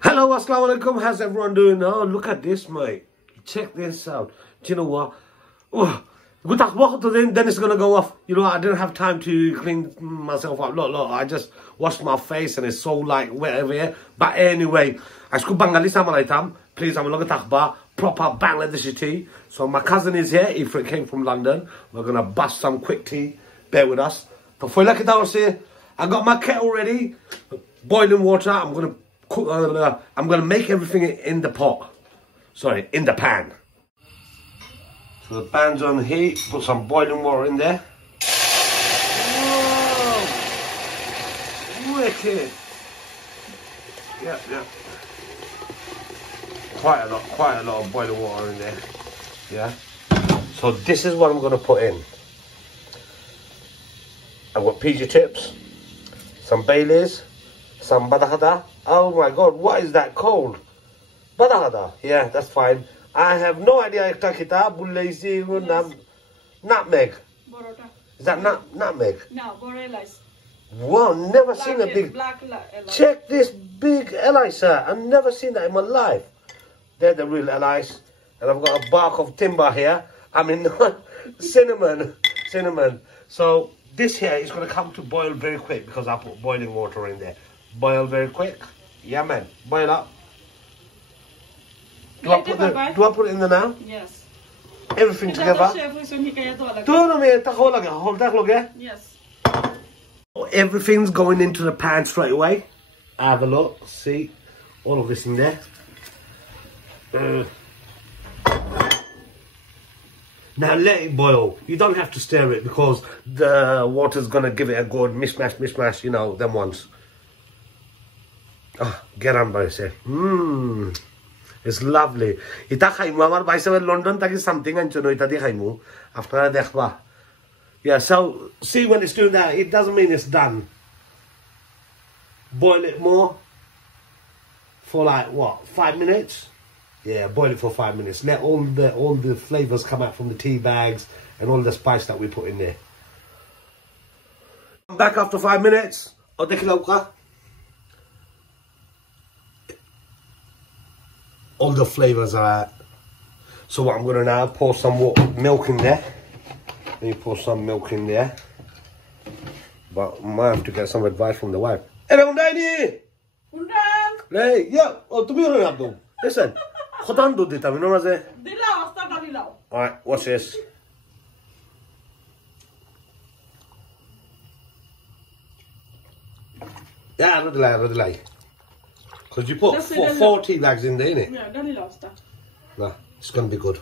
Hello, assalamu alaikum. How's everyone doing? Oh, look at this, mate. Check this out. Do you know what? Oh, then it's gonna go off. You know, I didn't have time to clean myself up. Look, I just washed my face and it's so like wet over here. But anyway, I school Bangali Saa malaitam. Please, I'm gonna talk about proper Bangladeshi tea. So my cousin is here. He came from London. We're gonna bust some quick tea. Bear with us. Before I got my kettle ready, boiling water. I'm gonna make everything in the pot. Sorry, in the pan. So the pan's on heat. Put some boiling water in there. Whoa! Wicked. Yeah. Quite a lot of boiling water in there. Yeah. So this is what I'm gonna put in. I've got PG tips, some Baileys, some badahada. Oh my god, what is that called? Badahada. Yeah, that's fine. I have no idea. Nutmeg. Is that nutmeg? No, borelais. Wow, never seen a big. Check this big Elisa. I've never seen that in my life. They're the real Elise. And I've got a bark of timber here. I mean, cinnamon. So this here is going to come to boil very quick because I put boiling water in there. Boil very quick. Yeah, man. Boil up. Do I put it in there now? Yes. Everything together? Yes. Everything's going into the pan straight away. Have a look. See? All of this in there. Now let it boil. You don't have to stir it because the water's going to give it a good mishmash, you know, them ones. Oh, get on by say. It's lovely. Ita khaimu amar bhai sab London taki something and chono ita di khaimu. After dekhba. Yeah, so see when it's doing that, it doesn't mean it's done. Boil it more for like what, 5 minutes? Yeah, boil it for 5 minutes. Let all the flavors come out from the tea bags and all the spice that we put in there. Come back after 5 minutes. All the flavors are out. So what I'm gonna now pour some milk in there. Let me pour some milk in there. But I might have to get some advice from the wife. Hey, yeah. Oh, to be honest, listen. Alright, watch this. Yeah, Rodilai. Because you put 4 tea bags in there, innit? Yeah, no, it's going to be good.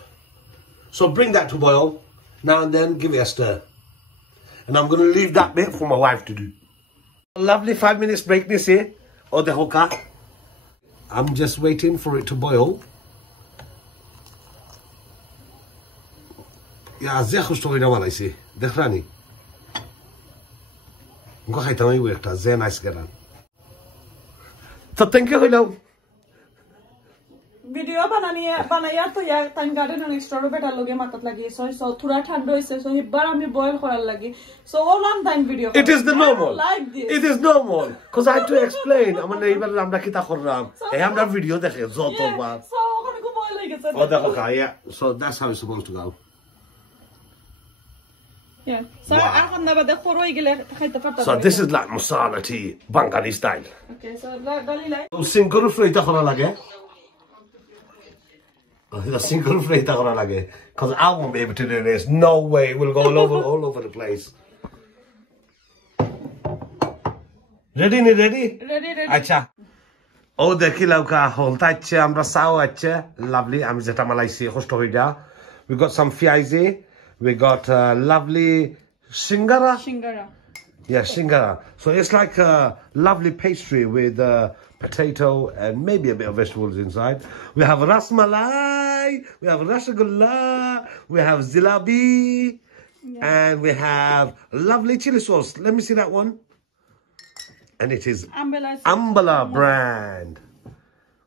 So bring that to boil. Now and then, give it a stir. And I'm going to leave that bit for my wife to do. A lovely 5 minutes break this here. Or the hoka. I'm just waiting for it to boil. Yeah, sehr story na wala isi. Dekhrani. Ngo khaitami wekta sehr nice garan. So thank you hello. Video banaya to ya time garden and extra better loge matat lagi so thura thando hoise so hibbar ami boil korar lagi so all on time video. It is the normal. Like this. It is normal because I had to explain. Amar neighbor amra kita korram. Ei amra video dekhe joto bar. So okhone ko boil hoye geche. Oh dekho ka, yeah. So that's how it's supposed to go. Yeah. So So this is like masala tea, Bangali style. Okay, so Dalila. Single flavor kora lage. The single flavor kora lage. Because I won't be able to do this. No way. We'll go all over the place. Ready? Ready. Acha. Oh, the kilauka holta acha amra sao acha. Lovely. Am jeta Malaysia hosto hoida. We got some fiazi. We got lovely shingara. Yeah, shingara. So it's like a lovely pastry with potato and maybe a bit of vegetables inside. We have rasmalai, we have rasgulla, we have zilabi, and we have lovely chili sauce. Let me see that one. And it is Ambala brand.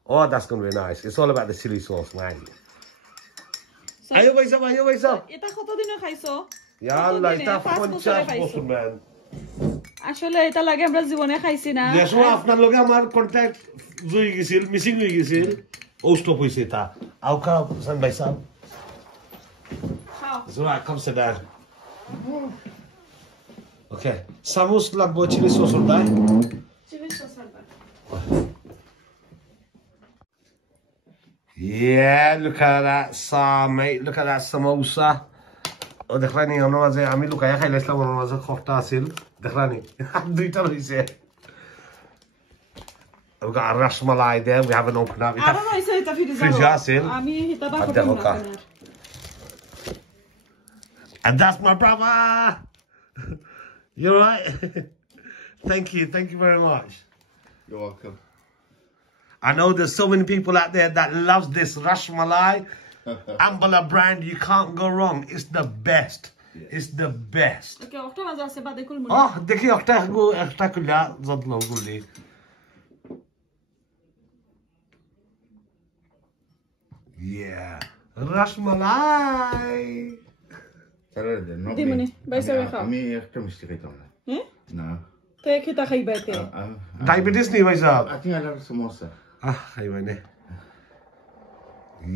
Oh, that's going to be nice. It's all about the chili sauce, man. Ayo baisa. Ita koto dino khaiso? Yalla, ita 50 বছর man. আসলে এটা লাগে আমরা জীবনে খাইছি না দেশো আপনার লগে আমার কন্টাক্ট জুই গেছিল মিসিং হয়ে গেছিল ও স্টপ হইছে তা আউকা সান ভাই সাহেব Zura, come sit down. Okay. Samus লাগবো chili sauce or that? Chili sauce R Yeah, look at that Saa, mate. Look at that samosa. Oh, দেখলানি অন্য মাঝে আমি লুকায়া খাইলাম অন্য মাঝে খফটা আছিল দেখলানি দুইটা রইছে We got a rasmalai there. We haven't opened up. I don't know, it's a fridge আছিল. আমি হিতা বা করব And that's my brother. You're right. Thank you very much. You're welcome. I know there's so many people out there that loves this Rasmalai Ambala brand. You can't go wrong. It's the best. Yeah. It's the best. Okay, okta maza ase bade kul muni. Oh, dekhi ekta kulya zadlo guli. Yeah, Rasmalai. Di muni, baisa kha. আমি একটা মিষ্টি খাইতাম না না তে খিতা খাইবা তে Diabetes nahi bhai sahab. I think I love samosa. Khaiba ne.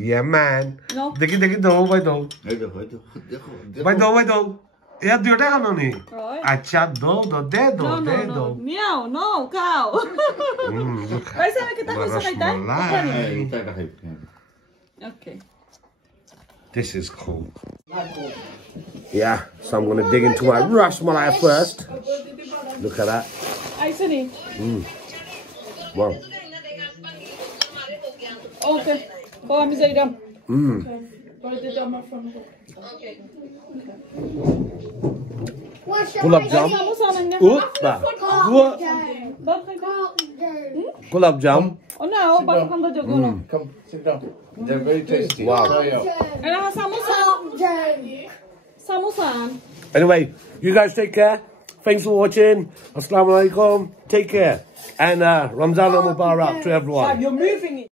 Yeah man. No. Dekhi do bhai do. এই দেখো দেখো Bhai do. Ya duita kano ni? Right. Acha do de do. Meow, no, cow. Baisa kita khusa khaita. এটা খাই Okay. This is cool. Yeah, so I'm going to dig into my Rasmalai first. Look at that. Aisani. Wow. Okay. Oh, I'm Zaidam. Gulab jam. Gulab jam. Oh no, but come to Jogono. Come sit down. They're very tasty. Wow. And samosa. Anyway, you guys take care. Thanks for watching. Assalamu alaikum. Take care. And Ramadan Mubarek to everyone. You're moving it.